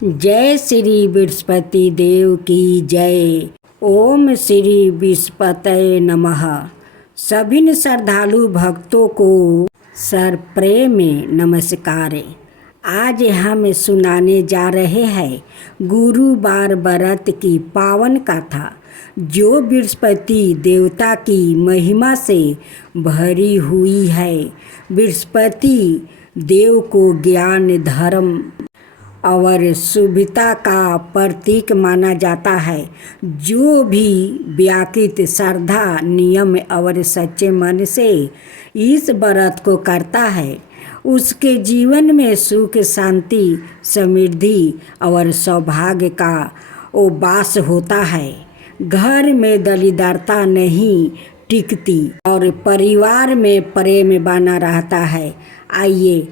जय श्री बृहस्पति देव की जय। ओम श्री बृहस्पतये नमः। सभी श्रद्धालु भक्तों को प्रेम नमस्कार। आज हम सुनाने जा रहे हैं गुरुवार व्रत की पावन कथा, जो बृहस्पति देवता की महिमा से भरी हुई है। बृहस्पति देव को ज्ञान, धर्म और शुभता का प्रतीक माना जाता है। जो भी व्याकृत श्रद्धा, नियम और सच्चे मन से इस व्रत को करता है, उसके जीवन में सुख, शांति, समृद्धि और सौभाग्य का वास होता है। घर में दरिद्रता नहीं टिकती और परिवार में प्रेम बना रहता है। आइए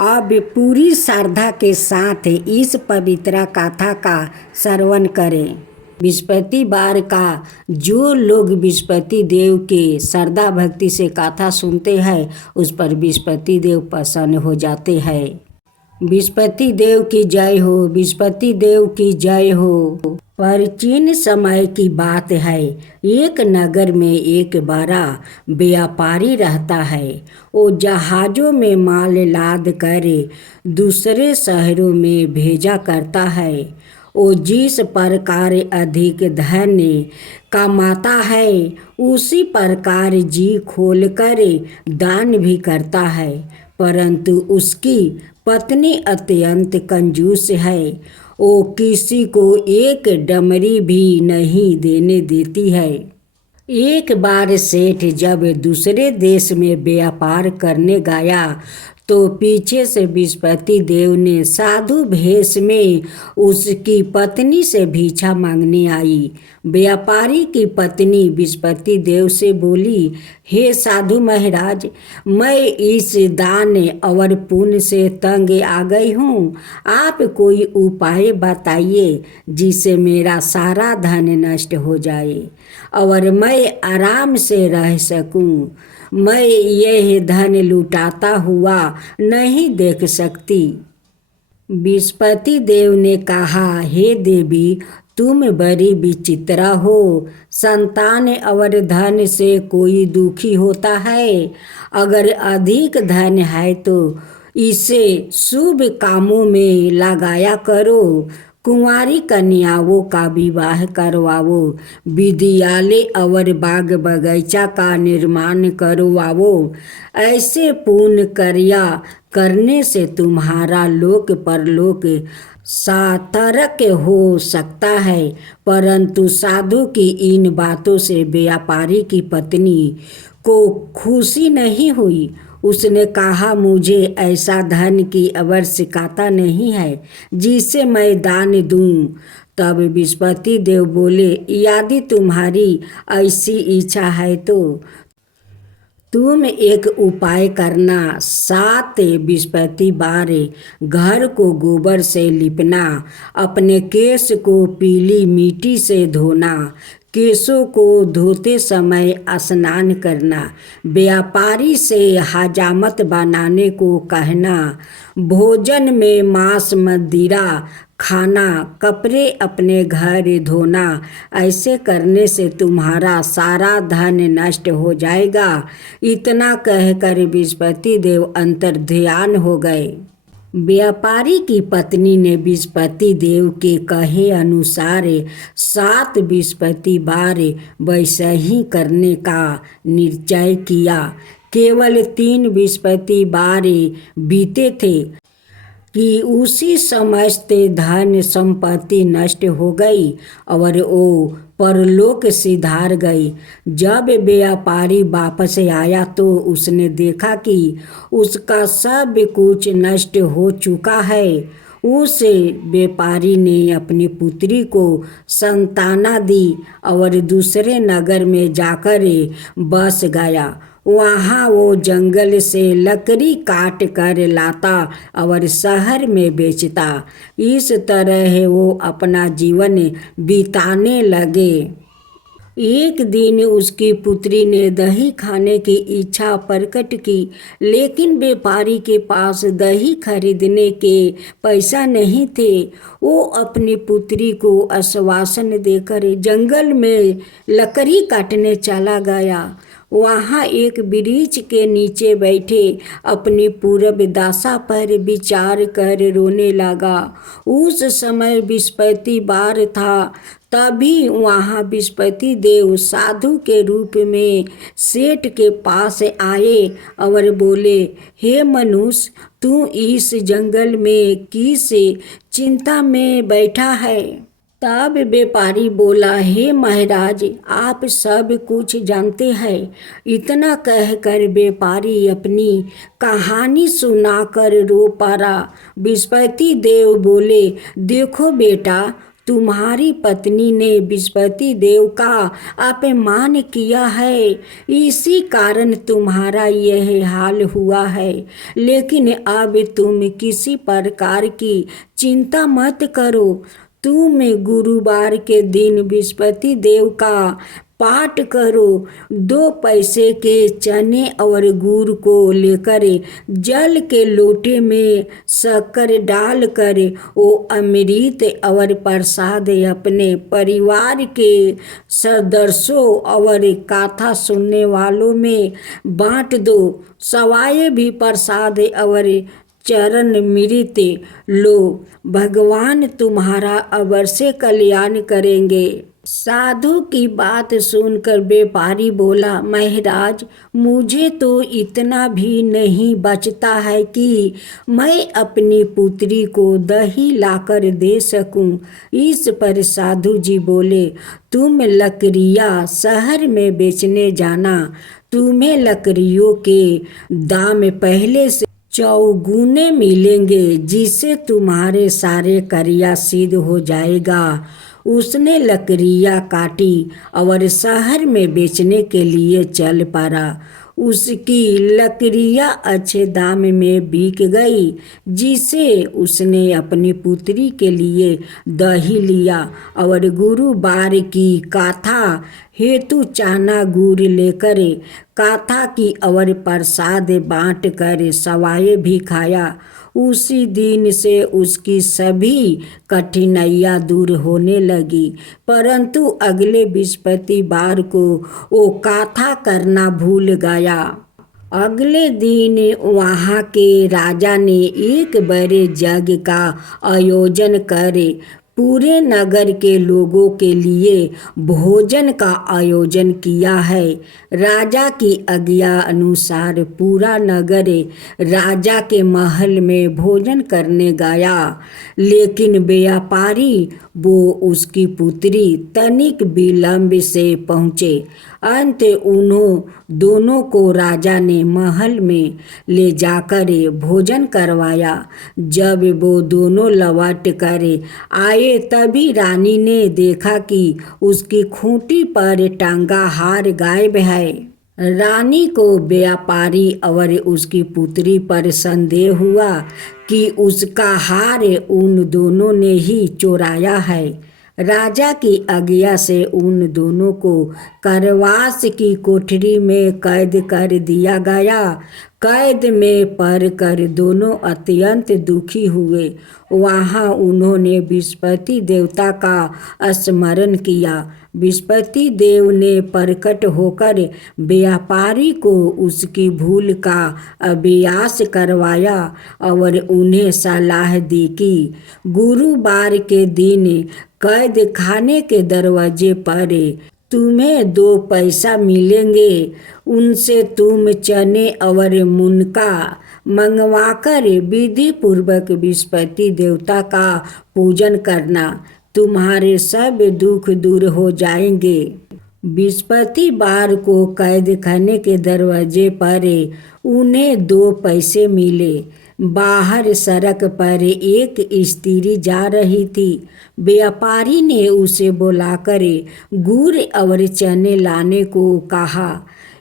अब पूरी श्रद्धा के साथ इस पवित्र कथा का श्रवण करें। बृहस्पतिवार का जो लोग बृहस्पति देव के श्रद्धा भक्ति से कथा सुनते हैं, उस पर बृहस्पति देव प्रसन्न हो जाते हैं। बृहस्पति देव की जय हो, बृहस्पति देव की जय हो। प्राचीन समय की बात है। एक नगर में एक बड़ा व्यापारी रहता है। वो जहाज़ों में माल लाद कर दूसरे शहरों में भेजा करता है। वो जिस प्रकार अधिक धन कमाता है, उसी प्रकार जी खोलकर दान भी करता है। परंतु उसकी पत्नी अत्यंत कंजूस है। वो किसी को एक डमरी भी नहीं देने देती है। एक बार सेठ जब दूसरे देश में व्यापार करने गया, तो पीछे से बृहस्पति देव ने साधु भेष में उसकी पत्नी से भिक्षा मांगने आई। व्यापारी की पत्नी बृहस्पति देव से बोली, हे साधु महाराज, मैं इस दान और पुण्य से तंग आ गई हूँ। आप कोई उपाय बताइए जिससे मेरा सारा धन नष्ट हो जाए और मैं आराम से रह सकूँ। मैं यह धन लुटाता हुआ नहीं देख सकती। बृहस्पति देव ने कहा, हे देवी, तुम बड़ी विचित्र हो। संतान और धन से कोई दुखी होता है। अगर अधिक धन है तो इसे शुभ कामों में लगाया करो। कुंवारी कन्याओं का विवाह करवाओ, विद्यालय और बाग बगीचा का निर्माण करवाओ। ऐसे पुण्य कार्य करने से तुम्हारा लोक परलोक सार्थक हो सकता है। परंतु साधु की इन बातों से व्यापारी की पत्नी को खुशी नहीं हुई। उसने कहा, मुझे ऐसा धन की आवश्यकता नहीं है जिसे मैं दान दूं। तब बृहस्पति देव बोले, यदि तुम्हारी ऐसी इच्छा है तो तुम एक उपाय करना। 7 बृहस्पतिवार घर को गोबर से लिपना, अपने केश को पीली मिट्टी से धोना, केशों को धोते समय स्नान करना, व्यापारी से हजामत बनाने को कहना, भोजन में मांस मदिरा खाना, कपड़े अपने घर धोना। ऐसे करने से तुम्हारा सारा धन नष्ट हो जाएगा। इतना कहकर बृहस्पति देव अंतर्ध्यान हो गए। व्यापारी की पत्नी ने बृहस्पति देव के कहे अनुसार 7 बृहस्पतिवार वैसा ही करने का निश्चय किया। केवल 3 बृहस्पतिवार बीते थे कि उसी समस्त धन संपत्ति नष्ट हो गई और वो परलोक सिधार गई। जब व्यापारी वापस आया तो उसने देखा कि उसका सब कुछ नष्ट हो चुका है। उस व्यापारी ने अपनी पुत्री को संताना दी और दूसरे नगर में जाकर बस गया। वहाँ वो जंगल से लकड़ी काट कर लाता और शहर में बेचता। इस तरह वो अपना जीवन बिताने लगे। एक दिन उसकी पुत्री ने दही खाने की इच्छा प्रकट की, लेकिन व्यापारी के पास दही खरीदने के पैसा नहीं थे। वो अपनी पुत्री को आश्वासन देकर जंगल में लकड़ी काटने चला गया। वहाँ एक वृक्ष के नीचे बैठे अपनी पूर्व दशा पर विचार कर रोने लगा। उस समय बृहस्पतिवार था। तभी वहाँ बृहस्पति देव साधु के रूप में सेठ के पास आए और बोले, हे मनुष्य, तू इस जंगल में किस चिंता में बैठा है? तब व्यापारी बोला, हे महाराज, आप सब कुछ जानते हैं। इतना कहकर व्यापारी अपनी कहानी सुनाकर रो पड़ा। बृहस्पति देव बोले, देखो बेटा, तुम्हारी पत्नी ने बृहस्पति देव का अपमान किया है, इसी कारण तुम्हारा यह हाल हुआ है। लेकिन अब तुम किसी प्रकार की चिंता मत करो। तुम गुरुवार के दिन बृहस्पति देव का पाठ करो। 2 पैसे के चने और गुड़ को लेकर जल के लोटे में शक्कर डालकर वो अमृत और प्रसाद अपने परिवार के सदस्यों और कथा सुनने वालों में बांट दो। सवाए भी प्रसाद और चरण मृत लो, भगवान तुम्हारा अवश्य कल्याण करेंगे। साधु की बात सुनकर व्यापारी बोला, महाराज, मुझे तो इतना भी नहीं बचता है कि मैं अपनी पुत्री को दही लाकर दे सकूं। इस पर साधु जी बोले, तुम लकड़ियाँ शहर में बेचने जाना। तुम्हें लकड़ियों के दाम पहले से चौगुने मिलेंगे, जिससे तुम्हारे सारे कार्य सिद्ध हो जाएगा। उसने लकड़ियाँ काटी और शहर में बेचने के लिए चल पड़ा। उसकी लकड़ियाँ अच्छे दाम में बिक गई, जिसे उसने अपनी पुत्री के लिए दही लिया और गुरुवार की कथा हेतु चना गुड़ लेकर कथा की और प्रसाद बांट कर सवाए भी खाया। उसी दिन से उसकी सभी कठिनाइयाँ दूर होने लगी। परंतु अगले बृहस्पतिवार को वो कथा करना भूल गया। अगले दिन वहाँ के राजा ने एक बड़े यज्ञ का आयोजन कर पूरे नगर के लोगों के लिए भोजन का आयोजन किया है। राजा की आज्ञा अनुसार पूरा नगर राजा के महल में भोजन करने गया, लेकिन व्यापारी वो उसकी पुत्री तनिक विलंब से पहुँचे। अंत उन्हों दोनों को राजा ने महल में ले जाकर भोजन करवाया। जब वो दोनों लौट कर आए, तभी रानी ने देखा कि उसकी खूंटी पर टांगा हार गायब है। रानी को व्यापारी और उसकी पुत्री पर संदेह हुआ कि उसका हार उन दोनों ने ही चुराया है। राजा की आज्ञा से उन दोनों को कारावास की कोठरी में कैद कर दिया गया। कैद में पड़कर दोनों अत्यंत दुखी हुए। वहाँ उन्होंने बृहस्पति देवता का स्मरण किया। बृहस्पति देव ने प्रकट होकर व्यापारी को उसकी भूल का अभ्यास करवाया और उन्हें सलाह दी कि गुरुवार के दिन कैद खाने के दरवाजे पर तुम्हें 2 पैसा मिलेंगे। उनसे तुम चने और मुनका मंगवाकर विधि पूर्वक बृहस्पति देवता का पूजन करना। तुम्हारे सब दुख दूर हो जाएंगे। बृहस्पतिवार को कैद खाने के दरवाजे पर उन्हें 2 पैसे मिले। बाहर सड़क पर एक स्त्री जा रही थी। व्यापारी ने उसे बुलाकर गुड़ और चने लाने को कहा।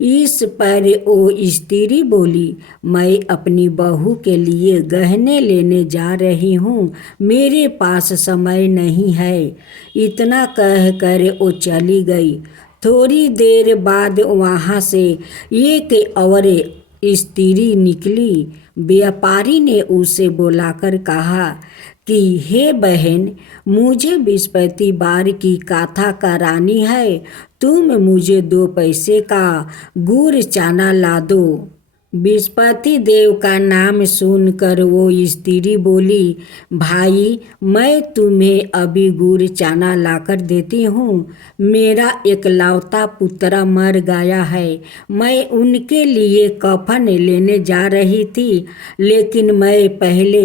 इस पर वो स्त्री बोली, मैं अपनी बहू के लिए गहने लेने जा रही हूँ, मेरे पास समय नहीं है। इतना कहकर वो चली गई। थोड़ी देर बाद वहाँ से एक और स्त्री निकली। व्यापारी ने उसे बुलाकर कहा कि हे बहन, मुझे बृहस्पतिवार की कथा करानी है, तुम मुझे 2 पैसे का गुड़ चना ला दो। बृहस्पति देव का नाम सुनकर वो स्त्री बोली, भाई मैं तुम्हें अभी गुड़ चना लाकर देती हूँ। मेरा एकलौता पुत्र मर गया है। मैं उनके लिए कफन लेने जा रही थी, लेकिन मैं पहले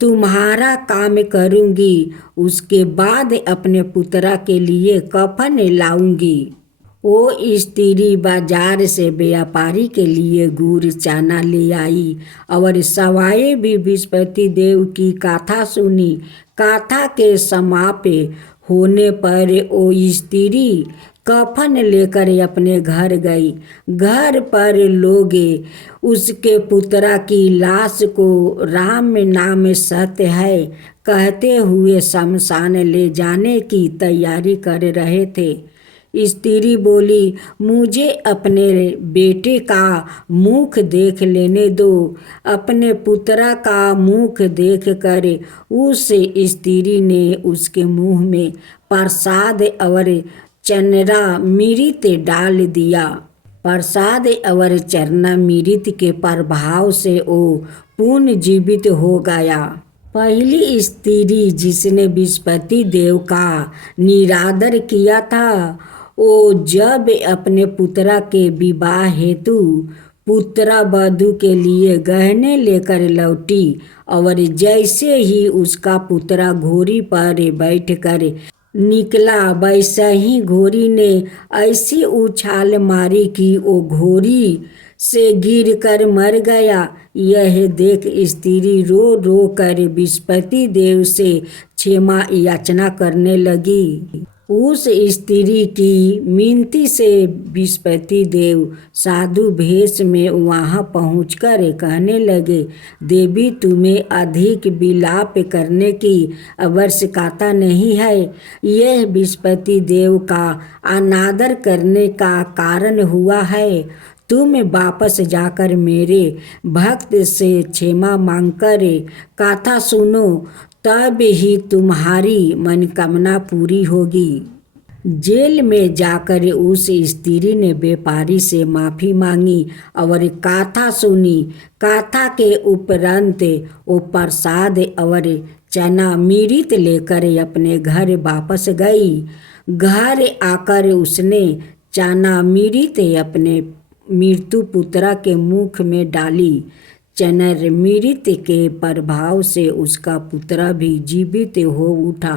तुम्हारा काम करूँगी, उसके बाद अपने पुत्र के लिए कफन लाऊंगी। वो स्त्री बाजार से व्यापारी के लिए गुड़ चना ले आई और सवाए भी बृहस्पति देव की कथा सुनी। कथा के समाप्त होने पर वो स्त्री कफन लेकर अपने घर गई। घर पर लोग उसके पुत्र की लाश को राम नाम सत्य है कहते हुए शमशान ले जाने की तैयारी कर रहे थे। स्त्री बोली, मुझे अपने बेटे का मुख देख लेने दो। अपने पुत्र का मुख देखकर उस स्त्री ने उसके मुंह में प्रसाद और चरणामृत डाल दिया। प्रसाद और चरणामृत के प्रभाव से वो पुनर्जीवित हो गया। पहली स्त्री जिसने बृहस्पति देव का निरादर किया था, वो जब अपने पुत्र के विवाह हेतु पुत्र वधू के लिए गहने लेकर लौटी और जैसे ही उसका पुत्र घोड़ी पर बैठकर निकला, वैसे ही घोड़ी ने ऐसी उछाल मारी कि वो घोड़ी से गिरकर मर गया। यह देख स्त्री रो रो कर बृहस्पति देव से क्षमा याचना करने लगी। उस स्त्री की मिनती से बृहस्पति देव साधु भेष में वहाँ पहुंचकर कहने लगे, देवी तुम्हें अधिक विलाप करने की आवश्यकता नहीं है। यह बृहस्पति देव का अनादर करने का कारण हुआ है। तुम वापस जाकर मेरे भक्त से क्षमा मांगकर कथा सुनो, तब ही तुम्हारी मनोकामना पूरी होगी। जेल में जाकर उस स्त्री ने व्यापारी से माफ़ी मांगी और कथा सुनी। कथा के उपरांत वो प्रसाद और चरणामृत लेकर अपने घर वापस गई। घर आकर उसने चरणामृत अपने मृत्यु पुत्र के मुख में डाली। चरणामृत के प्रभाव से उसका पुत्र भी जीवित हो उठा।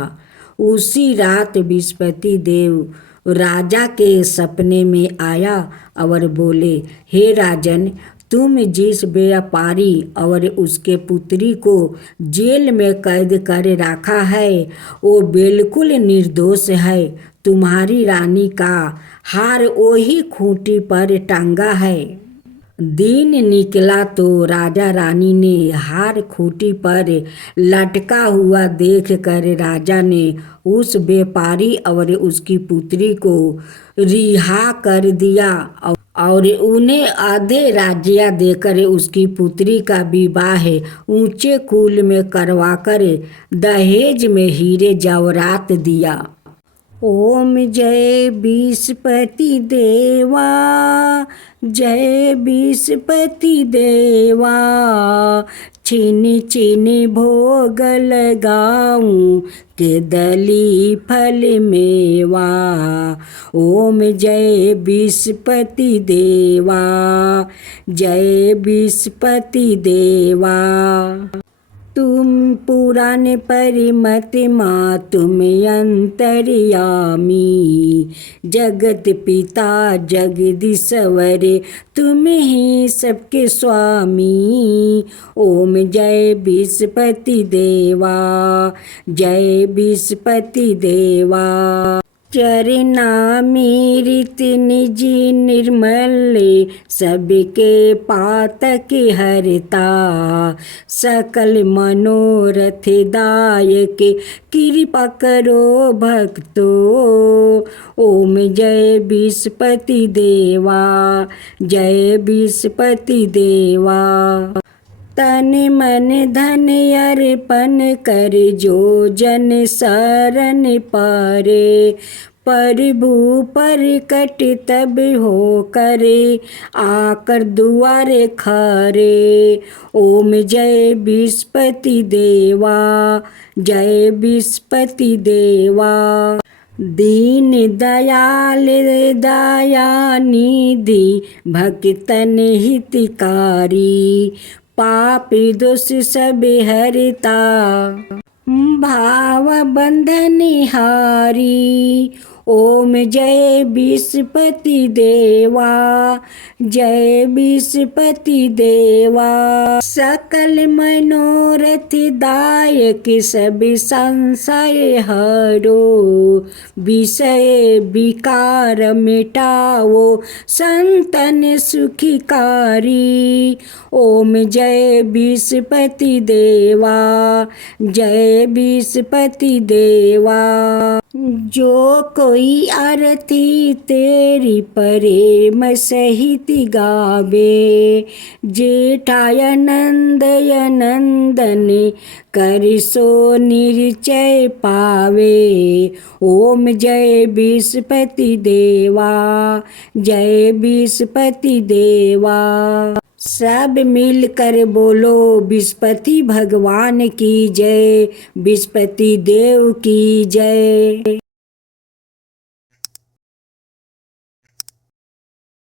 उसी रात बृहस्पति देव राजा के सपने में आया और बोले, हे राजन, तुम जिस व्यापारी और उसके पुत्री को जेल में कैद कर रखा है वो बिल्कुल निर्दोष है। तुम्हारी रानी का हार वही खूंटी पर टंगा है। दिन निकला तो राजा रानी ने हार खूंटी पर लटका हुआ देखकर राजा ने उस व्यापारी और उसकी पुत्री को रिहा कर दिया और उन्हें आधे राज्य देकर उसकी पुत्री का विवाह ऊंचे कुल में करवाकर दहेज में हीरे जवाहरात दिया। ओम जय बृहस्पति देवा, जय बृहस्पति देवा, छिन छिन भोग लगाऊं केदली फल मेवा। ओम जय बृहस्पति देवा, जय बृहस्पति देवा। तुम पुराण परिमत माँ तुम अंतर्यामी, जगत पिता जगदीश्वर तुम ही सबके स्वामी। ओम जय बृहस्पति देवा, जय बृहस्पति देवा। चरणामृत निज निर्मल सबके पातक हरता। सकल मनोरथ दायक कृपा करो भक्तो। ओम जय विस्पति देवा, जय विस्पति देवा। तन मन धन अर्पण कर जो जन शरण पारे। प्रभु प्रकट तब हो करे आकर दुआरे खारे। ओम जय विस्पति देवा, जय विस्पति देवा। दीन दयाल दया निधि भक्तन हितकारी। पाप दोष सब हरता भाव बंधन हारी। ओम जय विस्पति देवा, जय विस्पति देवा। सकल मनोरथ दायक सब संशय हरो। विषय विकार मिटाओ संतन सुखकारी। ओम जय विस्पति देवा, जय विस्पति देवा। जो कोई आरती तेरी प्रेम सहित गावे। जेठाय नंदय नंदन कर सो निश्चय पावे। ओम जय विस्पति देवा, जय विस्पति देवा। सब मिलकर बोलो विस्पति भगवान की जय, विस्पति देव की जय।